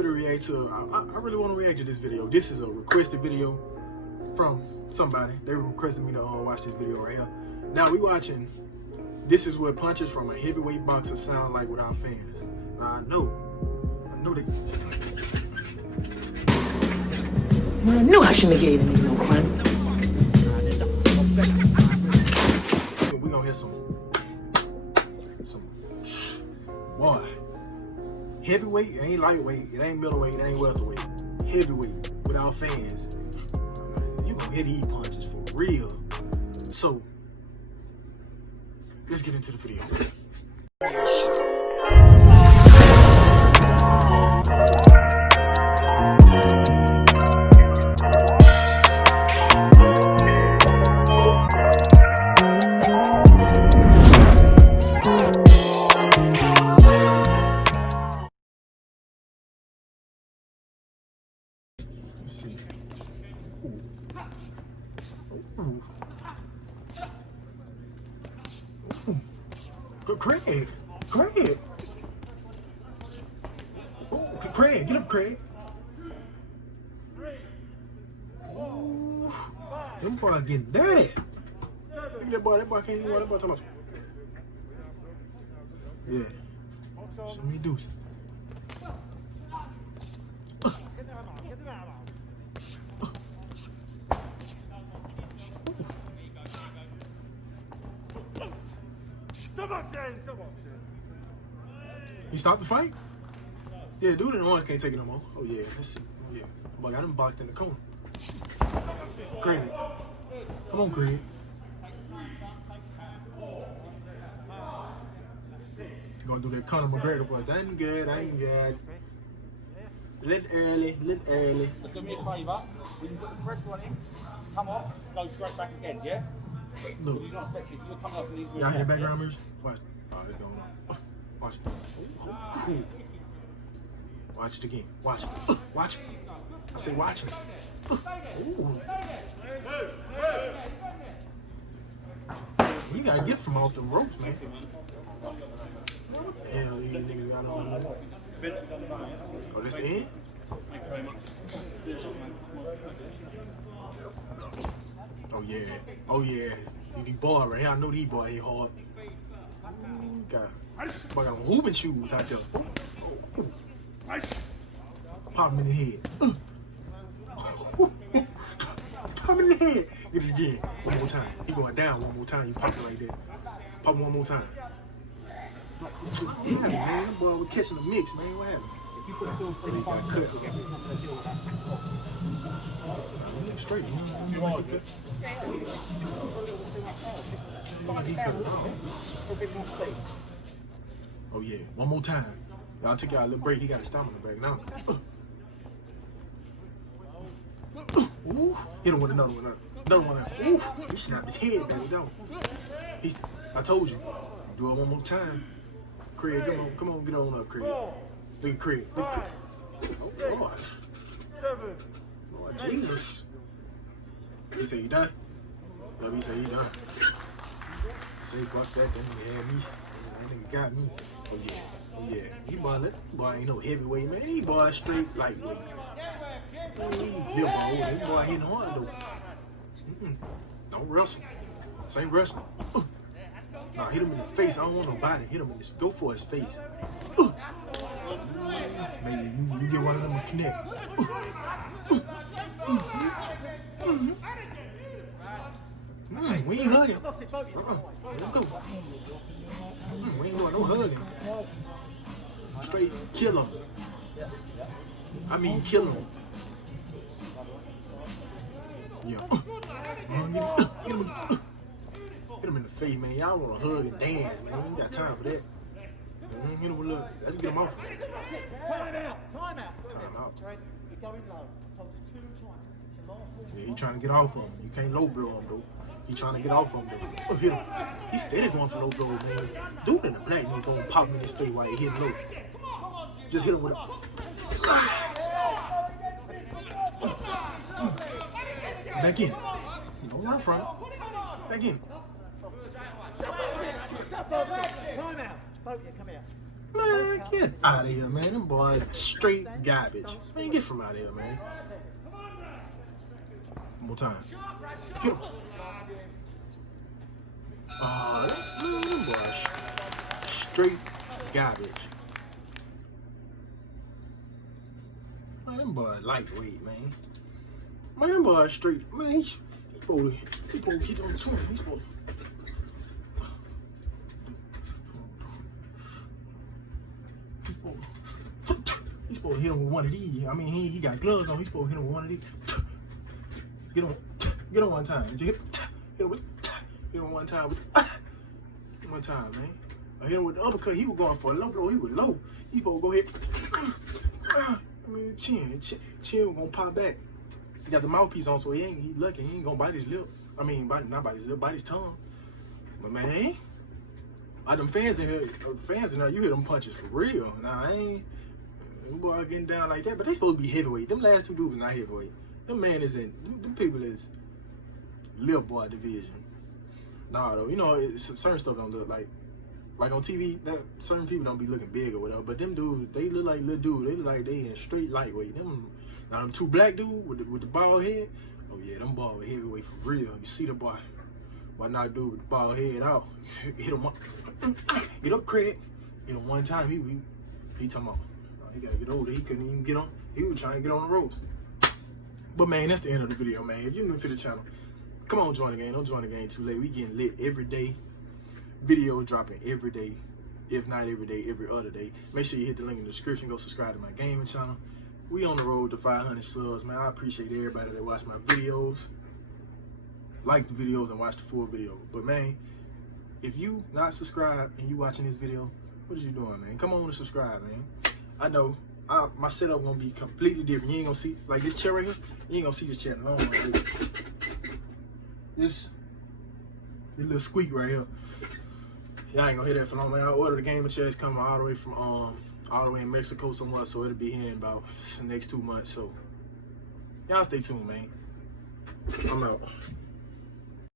finna react to, I really want to react to this video. This is a requested video from somebody. They requested me to watch this video right here. Now we watching, this is what punches from a heavyweight boxer sound like without fans. Now I know they... I knew I shouldn't have gave him no fun. We gonna hear some, boy. Heavyweight, it ain't lightweight, it ain't middleweight, it ain't welterweight. Heavyweight, without fans. You gonna hit these punches for real. So, let's get into the video. Let's see. Ooh. Craig. Oh, Craig, get up, Craig. Ooh. Them boys getting dirty. Look at that boy can't even watch that boy talking about. Yeah. Show me deuce. He stopped the fight? Yeah, dude in the orange can't take it no more. Oh yeah, let's see. Oh yeah. Boy, got him boxed in the corner. Craig. Come on, Craig. Gonna do that Conor McGregor voice. I'm good. A little early. Do me a favour, when you put the press one in, come off, go straight back again, yeah? Look. You're not expecting, you're coming off and these Y'all hear the background music? Watch. Oh, it's going on. Watch it. Ooh. Watch it again. Watch it. Watch it. I say watch it. Ooh. You gotta get from off the ropes, man. What the hell these niggas got on there? Oh, this the end? Oh yeah. These boy right here, I know these boy hit hard. Got hooping shoes out there. Pop him in the head. Pop him in the head. Get it again. One more time. He going down one more time. You pop it like that. Pop him one more time. What happened, man? That boy was catching the mix, man. What happened? He got cut. Straight. Oh yeah, one more time. Y'all took y'all a little break. He got a stamina back now. Ooh, hit him with another one. Ooh, he snapped his head, man. I told you. Do it one more time. Craig, come on, get on up, Craig. Look at Craig. Oh Lord. 7. Lord Jesus. He said he done. Yeah, he said he done. So he got that, then he had me. That nigga got me. Oh yeah. He boy ain't no heavyweight, man. He boy straight lightweight. Man, he boy hitting hard though. Don't wrestle. This ain't wrestling. Nah, hit him in the face. I don't want nobody. Hit him in this. Go for his face. Maybe you get one of them to connect. We ain't hugging. Let go. We ain't doing no hugging. Straight kill him. I mean kill him. Yeah. Hit him in the face, man. Y'all want to hug and dance, man. You ain't got time for that. Hit him with a little. Let's get him off. Time out. Yeah, he trying to get off of him. You can't low blow him, bro. He trying to get off of him, bro. Oh, hit him. He steady going for low blow, man. Dude in the black nigga gonna pop him in his face while he hitting low. Just hit him with it. Back in. Don't run from it. Back in. Time out. Boat, come here. Man, get out of here, man. Them boys straight garbage. Man, get from out of here, man. One more time. Hit him. Man, them boys straight garbage. Man, them boys lightweight, man. Man, them boys straight. Man, he's supposed to hit on 20. He's supposed to hit him with one of these. I mean, he got gloves on. He's supposed to hit him with one of these. Get on one time. Just hit him one time with one time, man. I hit him with the uppercut. He was going for a low blow. He was low. He supposed to go ahead. I mean, chin was gonna pop back. He got the mouthpiece on, so he lucky. He ain't gonna bite his lip. I mean, not bite his lip, bite his tongue. But man, all them fans in here, you hear them punches for real. Nah, I ain't. Them boys getting down like that, but they supposed to be heavyweight. Them last two dudes not heavyweight. Them man is in. Them people is little boy division. Nah, though, you know, certain stuff don't look like on TV. That certain people don't be looking big or whatever. But them dudes, they look like little dudes. They look like they in straight lightweight. Now them two black dudes with the bald head. Oh yeah, them boys heavyweight for real. You see the boy. Why not dude with the bald head out? Hit him up. Get up, Craig. Hit him one time. He talking about. He gotta get older. He couldn't even get on. He was trying to get on the ropes. But man, that's the end of the video, man. If you're new to the channel, come on, join the game. Don't join the game too late. We getting lit every day. Videos dropping every day. If not every day, every other day. Make sure you hit the link in the description. Go subscribe to my gaming channel. We on the road to 500 subs, man. I appreciate everybody that watch my videos. Like the videos and watch the full video. But man, if you not subscribed and you watching this video, what is you doing, man? Come on and subscribe, man. I know my setup gonna be completely different. You ain't gonna see like this chair right here. You ain't gonna see this chair long right here. This little squeak right here. Y'all ain't gonna hear that for long, man. I ordered the gaming chair. It's coming all the way from all the way in Mexico somewhere, so it'll be here in about the next 2 months. So y'all stay tuned, man. I'm out.